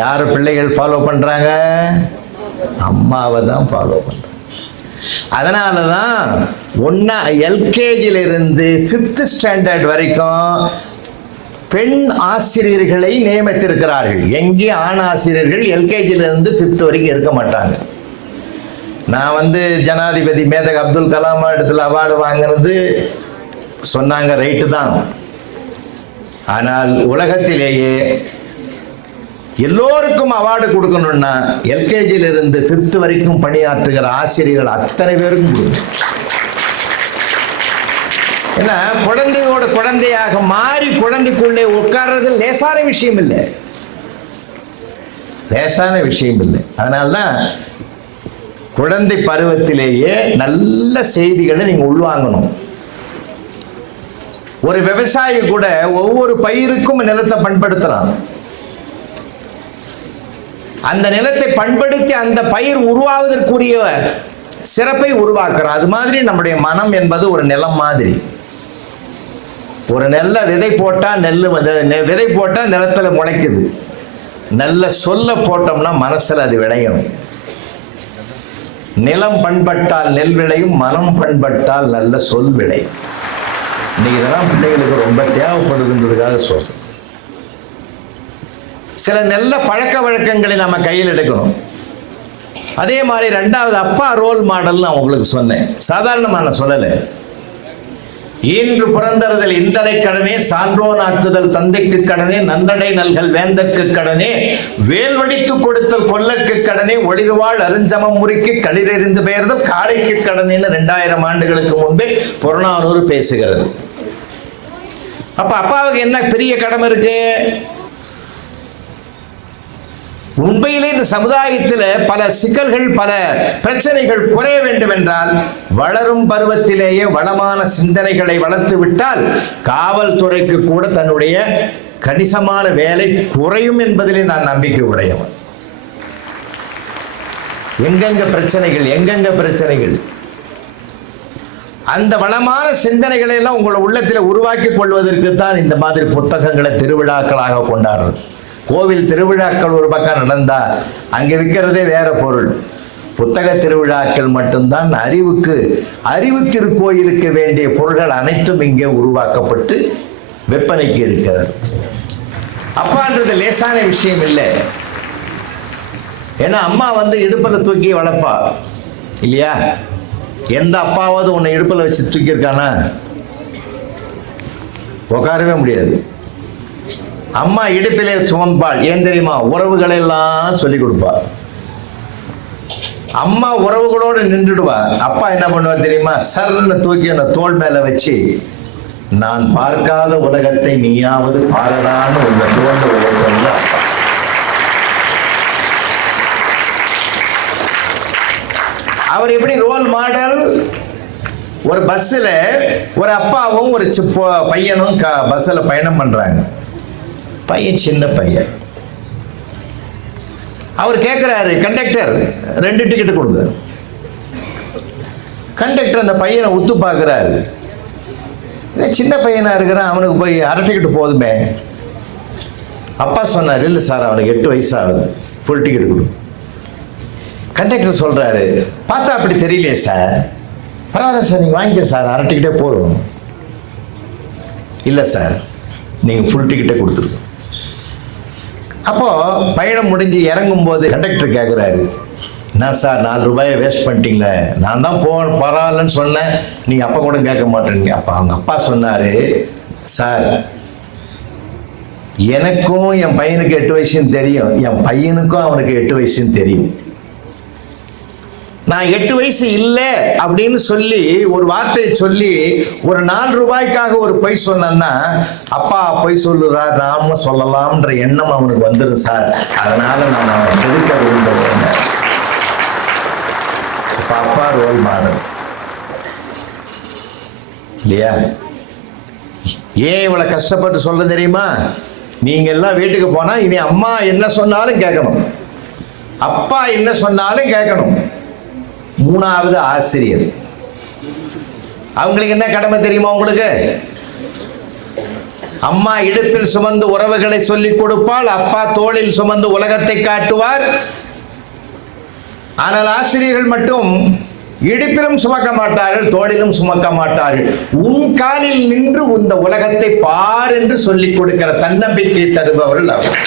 யார் பிள்ளைகள் ஃபாலோ பண்ணுறாங்க அம்மாவை தான் ஃபாலோ பண்ணுறாங்க அதனால தான் ஒன்றா எல்கேஜிலிருந்து ஃபிஃப்த் ஸ்டாண்டர்ட் வரைக்கும் பெண் ஆசிரியர்களை நியமித்திருக்கிறார்கள். எங்கே ஆண் ஆசிரியர்கள் எல்கேஜிலிருந்து ஃபிஃப்த் வரைக்கும் இருக்க மாட்டாங்க. நான் வந்து ஜனாதிபதி மேதக் அப்துல் கலாம் இடத்துல அவார்டு வாங்கினது சொன்னாங்க ரைட்டு தான். ஆனால் உலகத்திலேயே எல்லோருக்கும் அவார்டு கொடுக்கணும்னா எல்கேஜியில இருந்து ஃபிஃப்த் வரைக்கும் பணியாற்றுகிற ஆசிரியர்கள் அத்தனை பேருக்கும் கொடுக்கணும் ஏன்னா குழந்தையோட குழந்தையாக மாறி குழந்தைக்குள்ளே உட்கார்றது லேசான விஷயம் இல்லை. லேசான விஷயம் இல்லை. அதனால்தான் குழந்தை பருவத்திலேயே நல்ல செய்திகளை நீங்க உள்வாங்கணும். ஒரு விவசாயி கூட ஒவ்வொரு பயிருக்கும் நிலத்தை பண்படுத்துறான். அந்த நிலத்தை பண்படுத்தி அந்த பயிர் உருவாவதற்குரிய சிறப்பை உருவாக்குறோம் அது மாதிரி நம்முடைய மனம் என்பது ஒரு நிலம் மாதிரி. ஒரு நெல்ல விதை போட்டால் நெல் நெ- விதை போட்டால் நிலத்தில் முளைக்குது. நல்ல சொல்ல போட்டோம்னா மனசில் அது விளையணும். நிலம் பண்பட்டால் நெல் விளையும் மனம் பண்பட்டால் நல்ல சொல் விளையும். இன்னைக்கு இதெல்லாம் பிள்ளைகளுக்கு ரொம்ப தேவைப்படுதுன்றதுக்காக சொல்கிறேன் சில நல்ல பழக்க வழக்கங்களை நம்ம கையில் எடுக்கணும். அதே மாதிரி ரெண்டாவது அப்பா ரோல் மாடல் நான் உங்களுக்கு சொன்னேன். சாதாரணமாக நான் சொல்லலை. ஈன்று பிறந்தறதில் இந்தடை கடனே சான்றோன் ஆக்குதல் தந்தைக்கு கடனே நன்னடை நல்கள் வேந்தற்கு கடனே வேல்வடித்து கொடுத்தல் கொல்லக்கு கடனே ஒளிர்வாள் அருஞ்சமம் முறிக்கு களிரெறிந்து பெயர்தல் காளைக்கு கடனேன்னு ரெண்டாயிரம் ஆண்டுகளுக்கு முன்பே புறநானூறு பேசுகிறது. அப்ப அப்பாவுக்கு என்ன பெரிய கடமை இருக்கு? உண்மையிலே இந்த சமுதாயத்தில் பல சிக்கல்கள் பல பிரச்சனைகள் குறைய வேண்டும் என்றால் வளரும் பருவத்திலேயே வளமான சிந்தனைகளை வளர்த்து விட்டால் காவல்துறைக்கு கூட தன்னுடைய கணிசமான வேலை குறையும் என்பதிலே நான் நம்பிக்கை உடையவன். எங்கெங்க பிரச்சனைகள் எங்கெங்க பிரச்சனைகள்? அந்த வளமான சிந்தனைகளை எல்லாம் உங்களை உள்ளத்தில் உருவாக்கி கொள்வதற்கு தான் இந்த மாதிரி புத்தகங்களை திருவிழாக்களாக கொண்டாடுறது. கோவில் திருவிழாக்கள் ஒரு பக்கம் நடந்தா அங்கே விற்கிறதே வேற பொருள். புத்தக திருவிழாக்கள் மட்டும்தான் அறிவுக்கு அறிவு திருக்கோயிலுக்கு வேண்டிய பொருள்கள் அனைத்தும் இங்கே உருவாக்கப்பட்டு விற்பனைக்கு இருக்கிறது. அப்பான்றது லேசான விஷயம் இல்லை. ஏன்னா அம்மா வந்து இடுப்பில் தூக்கி வளர்ப்பா. இல்லையா? எந்த அப்பாவது உன்னை இடுப்பில் வச்சு தூக்கியிருக்கானா? உட்காரவே முடியாது. அம்மா இடுப்பிலே சுமப்பாள். ஏன் தெரியுமா? உறவுகளை எல்லாம் சொல்லி கொடுப்பா. அம்மா உறவுகளோடு நின்றுடுவா. அப்பா என்ன பண்ணுவார் தெரியுமா? சர்ன்னு தூக்கி அந்த தோல் மேல வச்சு நான் பார்க்காத உலகத்தை நீயாவது பாரடான்னு உங்க தோல்ல உலகத்தில் அப்பா அவர் எப்படி ரோல் மாடல்? ஒரு பஸ்ஸில் ஒரு அப்பாவும் ஒரு சி- பையனும் க பஸ்ஸில் பயணம் பண்ணுறாங்க பையன் சின்ன பையன். அவர் கேட்குறாரு கண்டக்டர் ரெண்டு டிக்கெட் கொடுங்க. கண்டக்டர் அந்த பையனை உத்து பார்க்குறாரு. சின்ன பையனாக இருக்கிறான் அவனுக்கு போய் அரை டிக்கெட் போதுமே. அப்பா சொன்னார் இல்லை சார் அவனுக்கு எட்டு வயசு ஆகுது ஃபுல் டிக்கெட் கொடு. கண்டக்டர் சொல்கிறாரு பார்த்தா அப்படி தெரியலையே சார். பரவாயில்ல சார் நீங்கள் வாங்கிக்க சார் அரை டிக்கெட்டே போதும். இல்லை சார் நீங்கள் ஃபுல் டிக்கெட்டே கொடுத்துருங்க. அப்போது பயணம் முடிஞ்சு இறங்கும்போது கண்டக்டர் கேட்குறாரு என்ன சார் நாலு ரூபாயை வேஸ்ட் பண்ணிட்டீங்களே? நான் தான் போ பரவாயில்லன்னு சொன்னேன். நீங்கள் அப்பா கூட கேட்க மாட்டேங்க அப்போ அவங்க அப்பா சொன்னார் சார் எனக்கும் என் பையனுக்கு எட்டு வயசுன்னு தெரியும். என் பையனுக்கும் அவனுக்கு எட்டு வயசுன்னு தெரியும். நான் எட்டு வயசு இல்லை அப்படின்னு சொல்லி ஒரு வார்த்தையை சொல்லி ஒரு நாலு ரூபாய்க்காக ஒரு பொய் சொன்னேன்னா அப்பா பொய் சொல்லுறார் நாம சொல்லலாம்ன்ற எண்ணம் அவனுக்கு வந்துடும் சார். அதனால நான் அவனை எதிர்க்க விரும்புகிறேன் அப்ப அப்பா ரோல் மாடல். இல்லையா? ஏன் இவ்வளோ கஷ்டப்பட்டு சொல்ல தெரியுமா? நீங்க எல்லாம் வீட்டுக்கு போனா இனி அம்மா என்ன சொன்னாலும் கேட்கணும். அப்பா என்ன சொன்னாலும் கேட்கணும். மூணாவது ஆசிரியர். அவங்களுக்கு என்ன கடமை தெரியுமா உங்களுக்கு? அம்மா இடுப்பில் சுமந்து உறவுகளை சொல்லிக் கொடுப்பாள் அப்பா தோளில் சுமந்து உலகத்தை காட்டுவார். ஆனால் ஆசிரியர்கள் மட்டும் இடுப்பிலும் சுமக்க மாட்டார்கள் தோளிலும் சுமக்க மாட்டார்கள். உன் காலில் நின்று இந்த உலகத்தை பார் என்று சொல்லிக் கொடுக்கிற தன்னம்பிக்கை தருபவர்கள் அவர்